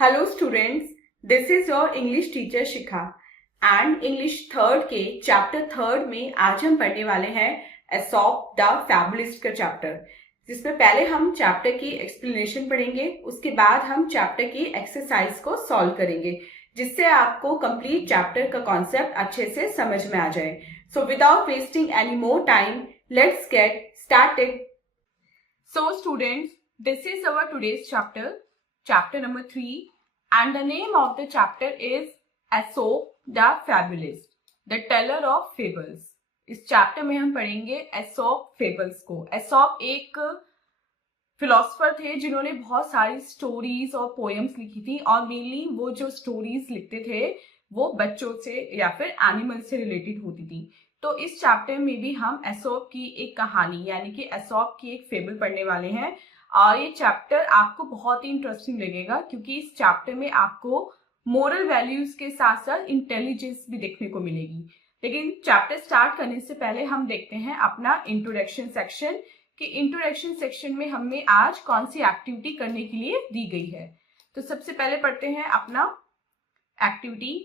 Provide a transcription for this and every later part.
Hello students, this is your English teacher Shikha and English third के chapter third में आज हम पढ़ने वाले हैं एसॉप द फैबुलिस्ट का चैप्टर, जिसमें पहले हम चैप्टर की एक्सप्लेनेशन पढ़ेंगे। उसके बाद हम चैप्टर की एक्सरसाइज को सॉल्व करेंगे, जिससे आपको कंप्लीट चैप्टर का कॉन्सेप्ट अच्छे से समझ में आ जाए। So without wasting any more time, let's get started. So students, this is our today's chapter number 3, and the name of the chapter is Aesop the Fabulist, the teller of fables. इस chapter में हम पढ़ेंगे एसोप fables को। एसोप एक philosopher थे जिन्होंने बहुत सारी स्टोरीज और पोएम्स लिखी थी, और मेनली वो जो स्टोरीज लिखते थे वो बच्चों से या फिर एनिमल से रिलेटेड होती थी। तो इस चैप्टर में भी हम एसोप की एक कहानी यानी कि एसोप की एक फेबल पढ़ने वाले हैं, और ये चैप्टर आपको बहुत ही इंटरेस्टिंग लगेगा क्योंकि इस चैप्टर में आपको मोरल वैल्यूज के साथ साथ इंटेलिजेंस भी देखने को मिलेगी। लेकिन चैप्टर स्टार्ट करने से पहले हम देखते हैं अपना इंट्रोडक्शन सेक्शन, कि इंट्रोडक्शन सेक्शन में हमें आज कौन सी एक्टिविटी करने के लिए दी गई है। तो सबसे पहले पढ़ते हैं अपना activity.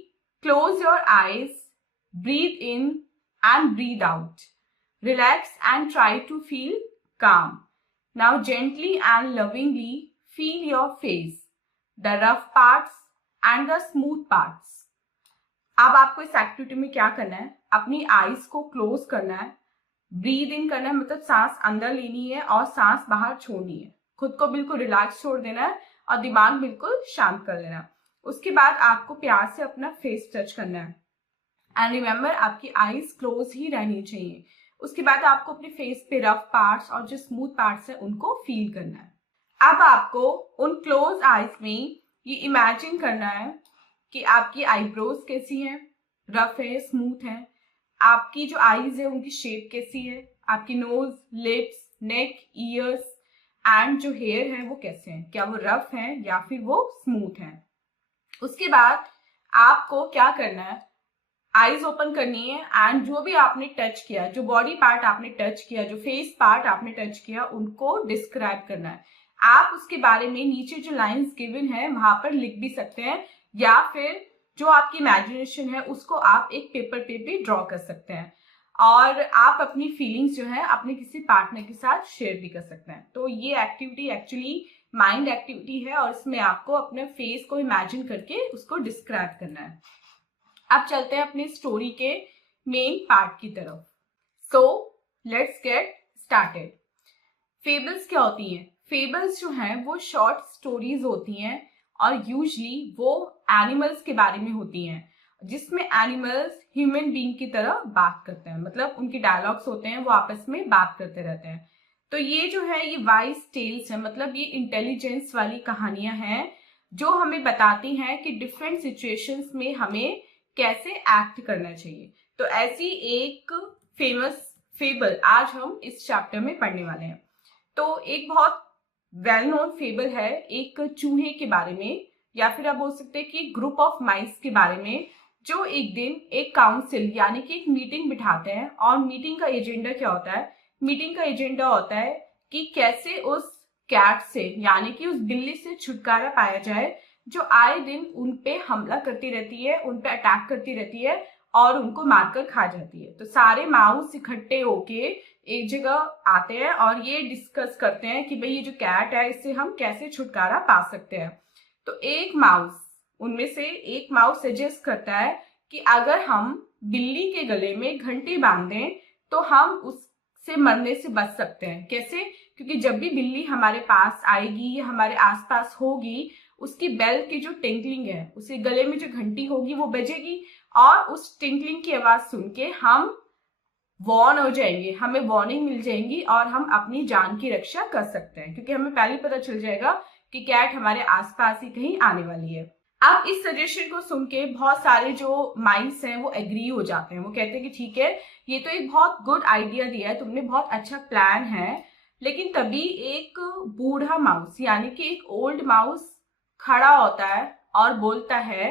Close your eyes, breathe in and breathe out, relax and try to feel calm. Now gently and lovingly feel your face, the rough parts and the smooth parts. अब आपको इस एक्टिविटी में क्या करना है, अपनी आईज को close करना है, ब्रीद इन करना है, मतलब सांस अंदर लेनी है और सांस बाहर छोड़नी है। खुद को बिल्कुल रिलैक्स छोड़ देना है और दिमाग बिल्कुल शांत कर लेना है। उसके बाद आपको प्यार से अपना फेस टच करना है, एंड रिमेम्बर आपकी आईज क्लोज ही रहनी चाहिए। उसके बाद आपको अपने फेस पे रफ पार्ट्स और जो स्मूथ पार्ट्स है उनको फील करना है। अब आपको उन क्लोज आईज में ये इमेजिन करना है कि आपकी आईब्रोज कैसी हैं, रफ है, स्मूथ है, आपकी जो आईज है उनकी शेप कैसी है, आपकी nose, lips, neck, ears and जो हेयर है वो कैसे हैं, क्या वो रफ हैं या फिर वो स्मूथ हैं। उसके बाद आपको क्या करना है, आईज ओपन करनी है एंड जो भी आपने टच किया, जो बॉडी पार्ट आपने टच किया, जो फेस पार्ट आपने टच किया, उनको डिस्क्राइब करना है। आप उसके बारे में नीचे जो लाइंस गिवन है वहां पर लिख भी सकते हैं, या फिर जो आपकी इमेजिनेशन है उसको आप एक पेपर पे भी ड्रॉ कर सकते हैं, और आप अपनी फीलिंग्स जो है अपने किसी पार्टनर के साथ शेयर भी कर सकते हैं। तो ये एक्टिविटी एक्चुअली माइंड एक्टिविटी है, और इसमें आपको अपने फेस को इमेजिन करके उसको डिस्क्राइब करना है। अब चलते हैं अपनी स्टोरी के मेन पार्ट की तरफ। So let's get started. Fables क्या होती हैं? फेबल्स जो हैं वो शॉर्ट स्टोरीज होती हैं, और यूजुअली वो एनिमल्स के बारे में होती हैं, जिसमें एनिमल्स ह्यूमन बीइंग की तरह बात करते हैं, मतलब उनके डायलॉग्स होते हैं, वो आपस में बात करते रहते हैं। तो ये जो है ये वाइज टेल्स है, मतलब ये इंटेलिजेंस वाली कहानियां हैं जो हमें बताती हैं कि डिफरेंट सिचुएशंस में हमें कैसे एक्ट करना चाहिए। तो ऐसी एक फेमस फेबल आज हम इस चैप्टर में पढ़ने वाले हैं। तो एक बहुत वेल नोन फेबल है एक चूहे के बारे में, या फिर आप बोल सकते हैं कि ग्रुप ऑफ माइस के बारे में, जो एक दिन एक काउंसिल यानी कि एक मीटिंग बिठाते हैं। और मीटिंग का एजेंडा क्या होता है? मीटिंग का एजेंडा होता है कि कैसे उस कैट से यानी कि उस बिल्ली से छुटकारा पाया जाए, जो आए दिन उन पे हमला करती रहती है, उन पे अटैक करती रहती है और उनको मारकर खा जाती है। तो सारे माउस इकट्ठे होके एक जगह आते हैं और ये डिस्कस करते हैं कि भाई ये जो कैट है इससे हम कैसे छुटकारा पा सकते हैं। तो उनमें से एक माउस सजेस्ट करता है कि अगर हम बिल्ली के गले में घंटी बांध दें तो हम उससे मरने से बच सकते हैं। कैसे? क्योंकि जब भी बिल्ली हमारे पास आएगी या हमारे आसपास होगी, उसकी बेल की जो टिंकलिंग है, उसके गले में जो घंटी होगी वो बजेगी, और उस टिंकलिंग की आवाज सुन के हम वॉर्न हो जाएंगे, हमें वार्निंग मिल जाएंगी और हम अपनी जान की रक्षा कर सकते हैं, क्योंकि हमें पहले पता चल जाएगा कि कैट हमारे आसपास ही कहीं आने वाली है। अब इस सजेशन को सुन के बहुत सारे जो माइंड्स हैं वो एग्री हो जाते हैं। वो कहते हैं कि ठीक है, ये तो एक बहुत गुड आइडिया दिया है तुमने, बहुत अच्छा प्लान है। लेकिन तभी एक बूढ़ा माउस यानी कि एक ओल्ड माउस खड़ा होता है और बोलता है,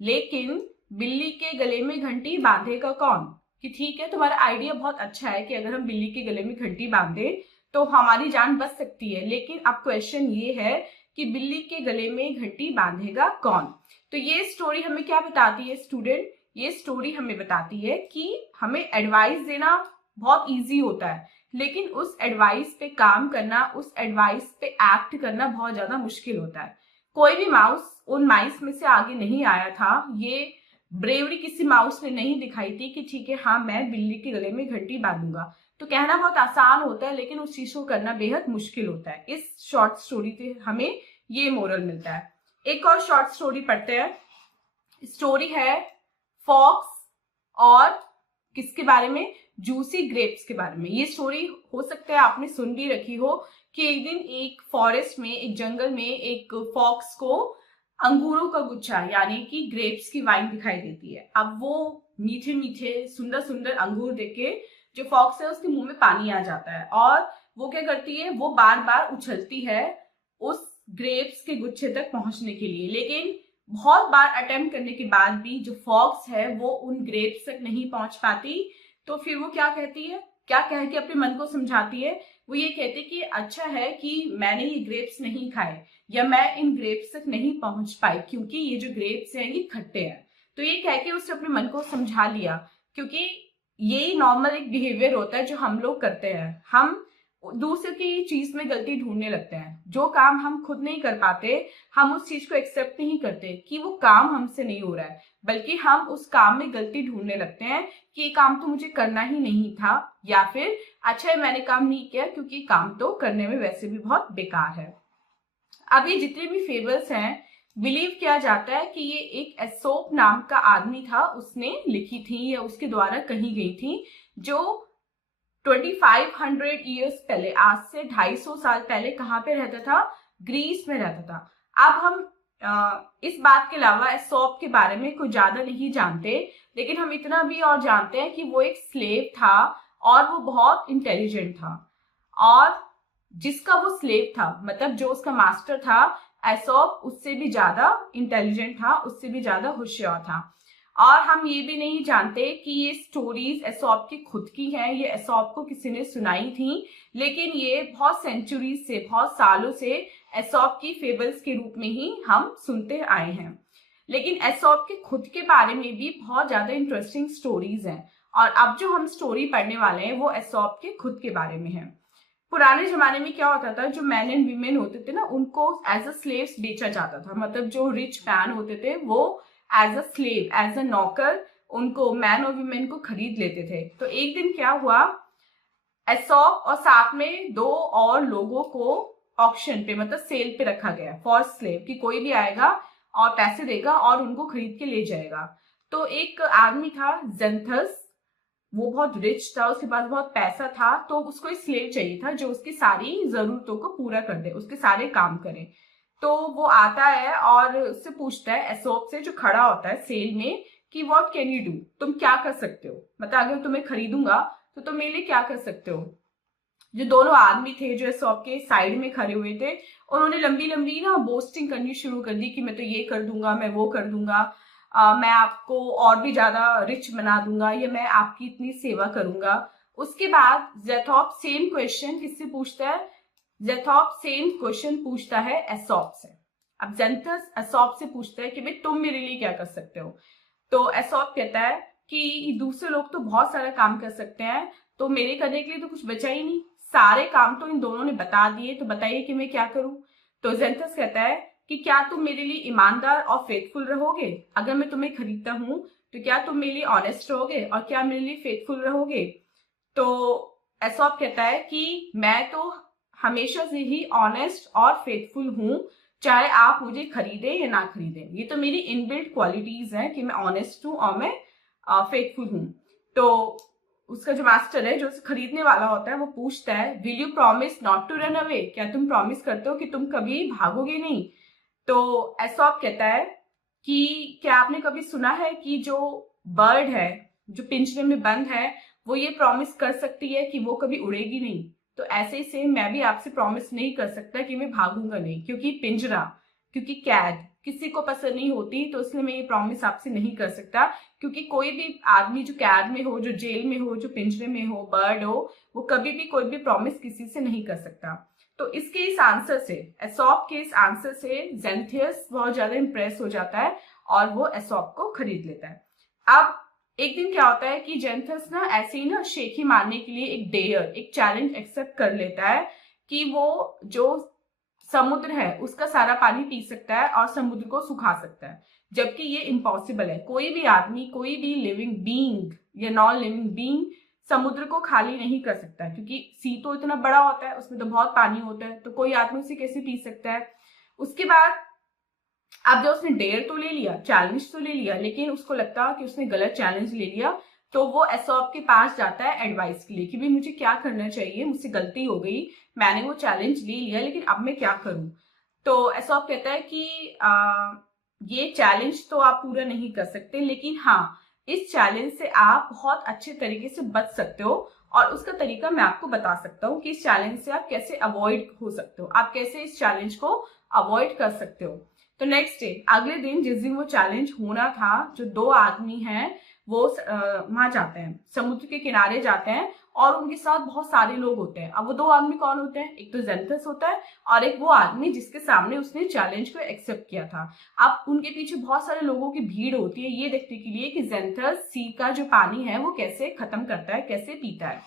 लेकिन बिल्ली के गले में घंटी बांधेगा कौन? कि ठीक है, तुम्हारा आइडिया बहुत अच्छा है कि अगर हम बिल्ली के गले में घंटी बांधे तो हमारी जान बच सकती है, लेकिन अब क्वेश्चन ये है कि बिल्ली के गले में घंटी बांधेगा कौन। तो ये स्टोरी हमें क्या बताती है स्टूडेंट, ये स्टोरी हमें बताती है कि हमें एडवाइस देना बहुत इजी होता है, लेकिन उस एडवाइस पे काम करना, उस एडवाइस पे एक्ट करना बहुत ज्यादा मुश्किल होता है। कोई भी माउस उन माइस में से आगे नहीं आया था, ये ब्रेवरी किसी माउस ने नहीं दिखाई थी कि ठीक है हाँ मैं बिल्ली के गले में घंटी बांधूंगा। तो कहना बहुत आसान होता है, लेकिन उस चीज को करना बेहद मुश्किल होता है। इस शॉर्ट स्टोरी से हमें ये मोरल मिलता है। एक और शॉर्ट स्टोरी पढ़ते हैं। स्टोरी है फॉक्स और किसके बारे में, जूसी ग्रेप्स के बारे में। ये स्टोरी हो सकता है आपने सुन भी रखी हो कि एक दिन एक फॉरेस्ट में, एक जंगल में एक फॉक्स को अंगूरों का गुच्छा यानी कि ग्रेप्स की वाइन दिखाई देती है। अब वो मीठे मीठे सुंदर सुंदर अंगूर देखे जो फॉक्स है उसके मुंह में पानी आ जाता है, और वो क्या करती है, वो बार बार उछलती है उस ग्रेप्स के गुच्छे तक पहुंचने के लिए। लेकिन बहुत बार अटेम्प्ट करने के बाद भी जो फॉक्स है वो उन ग्रेप्स तक नहीं पहुंच पाती। तो फिर वो क्या कहती है, क्या कह के अपने मन को समझाती है, वो ये कहती कि अच्छा है कि मैंने ये ग्रेप्स नहीं खाए या मैं इन ग्रेप्स तक नहीं पहुंच पाई क्योंकि ये जो ग्रेप्स हैं ये खट्टे हैं। तो ये कह के उसने अपने मन को समझा लिया, क्योंकि यही नॉर्मल एक बिहेवियर होता है जो हम लोग करते हैं। हम दूसरे की चीज में गलती ढूंढने लगते हैं। जो काम हम खुद नहीं कर पाते हम उस चीज को एक्सेप्ट नहीं करते कि वो काम हमसे नहीं हो रहा है, बल्कि हम उस काम में गलती ढूंढने लगते हैं कि ये काम तो मुझे करना ही नहीं था, या फिर अच्छा है मैंने काम नहीं किया क्योंकि काम तो करने में वैसे भी बहुत बेकार है। अब ये जितने भी फेबल्स हैं बिलीव किया जाता है कि ये एक एसोप नाम का आदमी था, उसने लिखी थी या उसके द्वारा कही गई थी, जो 2500 ईयर्स पहले, आज से 250 साल पहले कहाँ पे रहता था, ग्रीस में रहता था। अब हम इस बात के अलावा एसोप के बारे में कुछ ज्यादा नहीं जानते, लेकिन हम इतना भी और जानते हैं कि वो एक स्लेव था और वो बहुत इंटेलिजेंट था, और जिसका वो स्लेव था मतलब जो उसका मास्टर था एसोप उससे भी ज्यादा इंटेलिजेंट था, उससे भी ज्यादा होशियार था। और हम ये भी नहीं जानते कि ये स्टोरीज एसोप की खुद की हैं, ये एसोप को किसी ने सुनाई थी, लेकिन ये बहुत सेंचुरीज से, बहुत सालों से एसोप की फेबल्स के रूप में ही हम सुनते आए हैं। लेकिन एसोप के खुद के बारे में भी बहुत ज्यादा इंटरेस्टिंग स्टोरीज हैं, और अब जो हम स्टोरी पढ़ने वाले हैं वो एसोप के खुद के बारे में है। पुराने जमाने में क्या होता था, जो मैन एंड वीमेन होते थे ना उनको एज अ स्लेव्स बेचा जाता था। मतलब जो रिच मैन होते थे वो as a slave, as a नौकर उनको, मैन और वीमेन को खरीद लेते थे। तो एक दिन क्या हुआ, एसोप और साथ में 2 और लोगों को ऑक्शन पे मतलब सेल पे रखा गया फॉर स्लेव, कि कोई भी आएगा और पैसे देगा और उनको खरीद के ले जाएगा। तो एक आदमी था जेंथस, वो बहुत रिच था, उसके पास बहुत पैसा था, तो उसको एक स्लेव चाहिए था जो उसकी सारी जरूरतों को पूरा कर दे, उसके सारे काम करे। तो वो आता है और उससे पूछता है एसोप से, जो खड़ा होता है सेल में, कि व्हाट कैन यू डू, तुम क्या कर सकते हो, मतलब अगर तुम्हें खरीदूंगा तो तुम मेरे लिए क्या कर सकते हो। जो दोनों आदमी थे जो एसोप के साइड में खड़े हुए थे, उन्होंने लंबी लंबी ना बोस्टिंग करनी शुरू कर दी कि मैं तो ये कर दूंगा, मैं वो कर दूंगा, मैं आपको और भी ज्यादा रिच बना दूंगा, या मैं आपकी इतनी सेवा करूंगा। उसके बाद जेथॉप सेम क्वेश्चन किससे पूछता है, जेथॉप सेम क्वेश्चन पूछता है एसोप से। अब जेंथस एसोप से पूछता है कि भाई तुम मेरे लिए क्या कर सकते हो। तो एसोप कहता है कि दूसरे लोग तो बहुत सारा काम कर सकते हैं, तो मेरे करने के लिए तो कुछ बचा ही नहीं, सारे काम तो इन दोनों ने बता दिए, तो बताइए कि मैं क्या करूं। तो जेंथस कहता है कि क्या तुम मेरे लिए ईमानदार और फेथफुल रहोगे, अगर मैं तुम्हें खरीदता हूं तो क्या तुम मेरे लिए ऑनेस्ट रहोगे और क्या मेरे लिए फेथफुल रहोगे। तो एसोप कहता है कि मैं तो हमेशा से ही ऑनेस्ट और फेथफुल हूं, चाहे आप मुझे खरीदे या ना खरीदे, ये तो मेरी इनबिल्ट क्वालिटीज हैं कि मैं ऑनेस्ट हूं और मैं फेथफुल हूं। तो उसका जो मास्टर है, जो उसे खरीदने वाला होता है, वो पूछता है will you promise not to run away, क्या तुम प्रॉमिस करते हो कि तुम कभी भागोगे नहीं। तो एसोप कहता है कि क्या आपने कभी सुना है कि जो बर्ड है जो पिंजरे में बंद है वो ये प्रॉमिस कर सकती है कि वो कभी उड़ेगी नहीं। तो ऐसे ही सेम मैं भी आपसे प्रॉमिस नहीं कर सकता कि मैं भागूंगा नहीं, क्योंकि पिंजरा, क्योंकि कैद किसी को पसंद नहीं होती, तो इसलिए मैं ये प्रॉमिस आपसे नहीं कर सकता। क्योंकि कोई भी आदमी जो कैद में हो, जो जेल में हो, जो पिंजरे में हो, बर्ड हो, वो कभी भी कोई भी प्रॉमिस किसी से नहीं कर सकता। तो इसके इस आंसर से, एसॉप के इस आंसर से ज़ेनथियस बहुत ज्यादा इंप्रेस हो जाता है और वो एसॉप को खरीद लेता है। अब एक दिन क्या होता है कि ज़ेनथियस ना ऐसे ही ना शेखी मारने के लिए एक डेयर, एक चैलेंज एक्सेप्ट कर लेता है कि वो जो समुद्र है उसका सारा पानी पी सकता है और समुद्र को सुखा सकता है, जबकि ये इम्पॉसिबल है। कोई भी आदमी, कोई भी लिविंग बीइंग या नॉन लिविंग बीइंग समुद्र को खाली नहीं कर सकता, क्योंकि सी तो इतना बड़ा होता है, उसमें तो बहुत पानी होता है, तो कोई आदमी उसे कैसे पी सकता है। उसके बाद अब जो उसने डेयर तो ले लिया, चैलेंज तो ले लिया, लेकिन उसको लगता कि उसने गलत चैलेंज ले लिया, तो वो एसॉप के पास जाता है एडवाइस के लिए कि भाई मुझे क्या करना चाहिए, मुझसे गलती हो गई, मैंने वो चैलेंज ले लिया लेकिन अब मैं क्या करूं। तो एसॉप कहता है कि ये चैलेंज तो आप पूरा नहीं कर सकते, लेकिन हाँ, इस चैलेंज से आप बहुत अच्छे तरीके से बच सकते हो, और उसका तरीका मैं आपको बता सकता हूँ कि इस चैलेंज से आप कैसे अवॉइड हो सकते हो, आप कैसे इस चैलेंज को अवॉइड कर सकते हो। तो नेक्स्ट डे, अगले दिन जिस दिन वो चैलेंज होना था, जो दो आदमी हैं वो वहां जाते हैं, समुद्र के किनारे जाते हैं, और उनके साथ बहुत सारे लोग होते हैं। अब वो दो आदमी कौन होते हैं? एक तो ज़ेनथियस होता है और एक वो आदमी जिसके सामने उसने चैलेंज को एक्सेप्ट किया था। अब उनके पीछे बहुत सारे लोगों की भीड़ होती है ये देखने के लिए कि ज़ेनथियस सी का जो पानी है वो कैसे खत्म करता है, कैसे पीता है।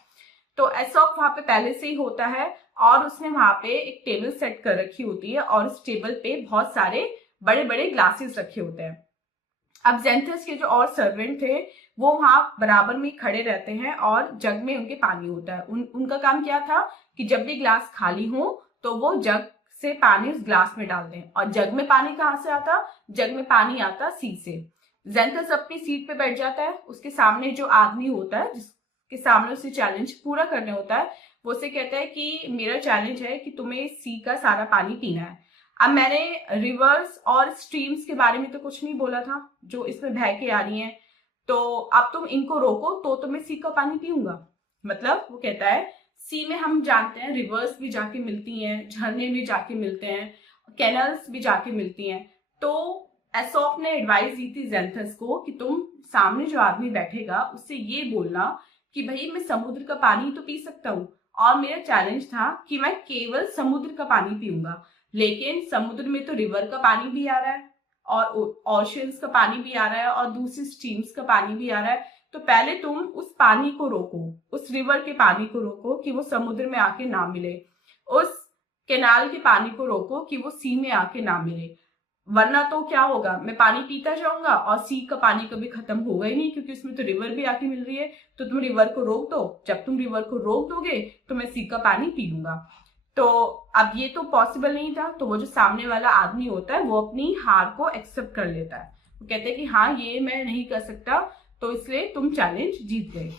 तो एसॉप वहां पे पहले से ही होता है और उसने वहां पे एक टेबल सेट कर रखी होती है और उस टेबल पे बहुत सारे बड़े बड़े ग्लासेस रखे होते हैं। अब ज़ेनथियस के जो और सर्वेंट थे वो वहां बराबर में खड़े रहते हैं और जग में उनके पानी होता है। उनका काम क्या था कि जब भी ग्लास खाली हो तो वो जग से पानी उस ग्लास में डाल दें। और जग में पानी कहाँ से आता? जग में पानी आता सी से। ज़ेनथियस अपनी सीट पे बैठ जाता है, उसके सामने जो आदमी होता है जिसके सामने उसे चैलेंज पूरा करने होता है, वो उसे कहता है कि मेरा चैलेंज है कि तुम्हें सी का सारा पानी पीना है। अब मैंने रिवर्स और स्ट्रीम्स के बारे में तो कुछ नहीं बोला था जो इसमें बह के आ रही हैं, तो अब तुम इनको रोको तो मैं सी का पानी पीऊंगा। मतलब वो कहता है सी में हम जानते हैं रिवर्स भी जाके मिलती हैं, झरने भी जाके मिलते हैं, कैनल्स भी जाके मिलती हैं। तो एसॉप ने एडवाइस दी थी ज़ेनथियस को कि तुम सामने जो आदमी बैठेगा उससे ये बोलना कि भाई मैं समुद्र का पानी तो पी सकता हूँ और मेरा चैलेंज था कि मैं केवल समुद्र का पानी पीऊंगा, लेकिन समुद्र में तो रिवर का पानी भी आ रहा है और ओशियंस का पानी भी आ रहा है और दूसरी स्ट्रीम्स का पानी भी आ रहा है। तो पहले तुम उस पानी को रोको, उस रिवर के पानी को रोको कि वो समुद्र में आके ना मिले, उस कैनाल के पानी को रोको कि वो सी में आके ना मिले, वरना तो क्या होगा, मैं पानी पीता जाऊंगा और सी का पानी कभी खत्म होगा ही नहीं, क्योंकि उसमें तो रिवर भी आके मिल रही है। तो तुम रिवर को रोक दो, जब तुम रिवर को रोक दोगे तो मैं सी का पानी पी लूंगा। तो अब ये तो पॉसिबल नहीं था, तो वो जो सामने वाला आदमी होता है वो अपनी हार को एक्सेप्ट कर लेता है, वो कहते हैं कि हाँ ये मैं नहीं कर सकता, तो इसलिए तुम चैलेंज जीत गए।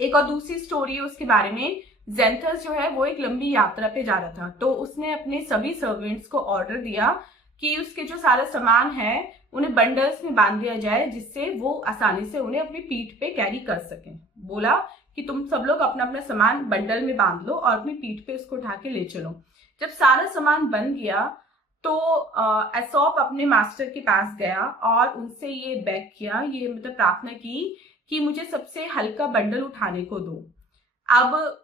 एक और दूसरी स्टोरी है उसके बारे में। ज़ेनथियस जो है वो एक लंबी यात्रा पे जा रहा था, तो उसने अपने सभी सर्वेंट्स को ऑर्डर दिया कि उसके जो सारा सामान है उन्हें बंडल्स में बांध दिया जाए, जिससे वो आसानी से उन्हें अपनी पीठ पे कैरी कर सकें। बोला कि तुम सब लोग अपना अपना सामान बंडल में बांध लो और अपनी पीठ पे उसको उठा के ले चलो। जब सारा सामान बन गया तो एसॉप अपने मास्टर के पास गया और उनसे ये बेग किया, ये मतलब प्रार्थना की कि मुझे सबसे हल्का बंडल उठाने को दो। अब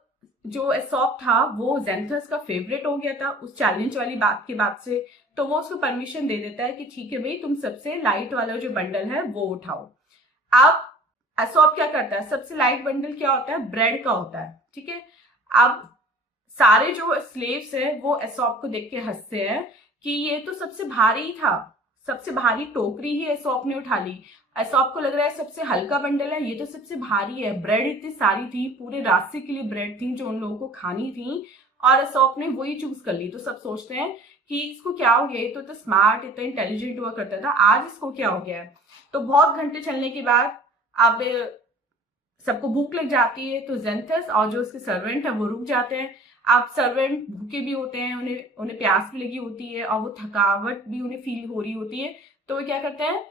जो एसॉप था वो ज़ेनथियस का फेवरेट हो गया था उस चैलेंज वाली बात के बाद से, तो वो उसको परमिशन दे देता है कि ठीक है भाई, तुम सबसे लाइट वाला जो बंडल है वो उठाओ। अब एसॉप क्या करता है, सबसे लाइट बंडल क्या होता है? ब्रेड का होता है, ठीक है। अब सारे जो स्लेव्स हैं वो एसॉप को देख के हंसते हैं कि ये तो सबसे भारी था, सबसे भारी टोकरी ही एसॉप ने उठा ली। एसॉप को लग रहा है सबसे हल्का बंडल है, ये तो सबसे भारी है। ब्रेड इतनी सारी थी, पूरे रास्ते के लिए ब्रेड थी जो उन लोगों को खानी थी, और एसॉप ने वही चूज कर ली। तो सब सोचते हैं कि इसको क्या हो गया, ये तो इतना स्मार्ट, इतना इंटेलिजेंट हुआ करता था, आज इसको क्या हो गया है। तो बहुत घंटे चलने के बाद अब सबको भूख लग जाती है, तो ज़ेनथियस और जो उसके सर्वेंट है वो रुक जाते हैं। अब सर्वेंट भूखे भी होते हैं, उन्हें प्यास भी लगी होती है और वो थकावट भी उन्हें फील हो रही होती है, तो वो क्या करते हैं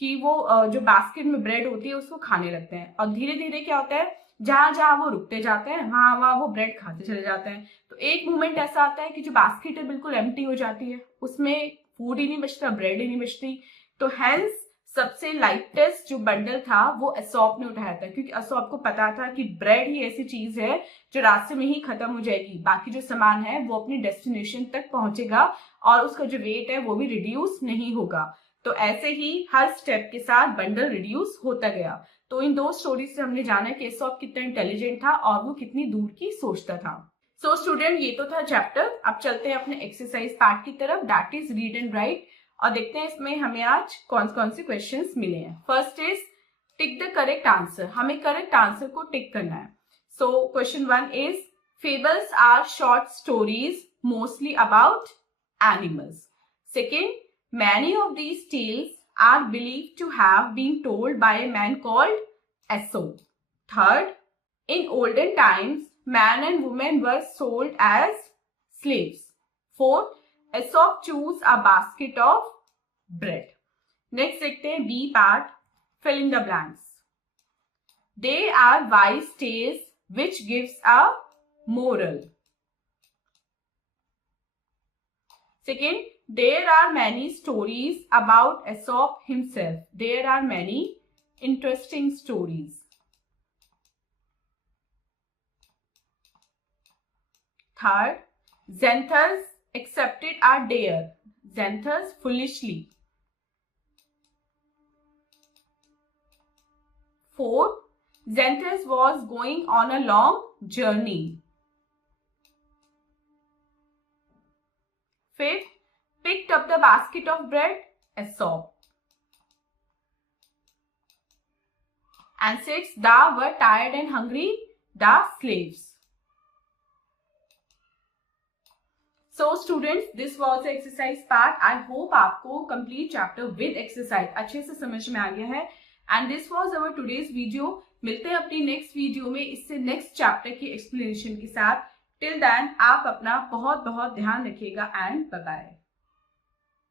कि वो जो बास्केट में ब्रेड होती है उसको खाने लगते हैं। और धीरे धीरे क्या होता है, जहां जहां वो रुकते जाते हैं वहां वहां वो ब्रेड खाते चले जाते हैं। तो एक मोमेंट ऐसा आता है कि जो बास्केट है बिल्कुल एम्प्टी हो जाती है, उसमें फूड ही नहीं बचता, ब्रेड ही नहीं बचती। तो हेंस सबसे लाइटेस्ट जो बंडल था वो एसॉप ने उठाया था, क्योंकि एसॉप को पता था कि ब्रेड ही ऐसी चीज है जो रास्ते में ही खत्म हो जाएगी, बाकी जो सामान है वो अपनी डेस्टिनेशन तक पहुंचेगा और उसका जो वेट है वो भी रिड्यूस नहीं होगा। तो ऐसे ही हर स्टेप के साथ बंडल रिड्यूस होता गया। तो इन दो स्टोरी से हमने जाना कि एसॉप कितना इंटेलिजेंट था और वो कितनी दूर की सोचता था। सो स्टूडेंट, ये तो था चैप्टर। अब चलते हैं अपने एक्सरसाइज पार्ट की तरफ, that is read and right, और देखते हैं इसमें हमें आज कौन कौन से क्वेश्चंस मिले हैं। First is tick the correct answer, हमें करेक्ट आंसर को टिक करना है। So question 1 is fables are short stories mostly about animals. Second, many of these tales are believed to have been told by a man called Aesop. Third, in olden times, man and woman were sold as slaves. Fourth, Aesop chose a basket of bread. Next देखते हैं B part, fill in the blanks. They are wise tales which gives a moral. Second, there are many stories about Aesop himself. There are many interesting stories. Third, Xanthus accepted a dare. Xanthus foolishly. Fourth, Xanthus was going on a long journey. Fifth, picked up the basket of bread, Aesop. And sixth, they were tired and hungry, the slaves. So students, this was the exercise part. I hope आपको complete chapter with exercise अच्छे से समझ में आ गया है. And this was our today's video. मिलते हैं अपनी next video में इससे next chapter की explanation के साथ. Till then, आप अपना बहुत बहुत ध्यान रखिएगा and bye bye.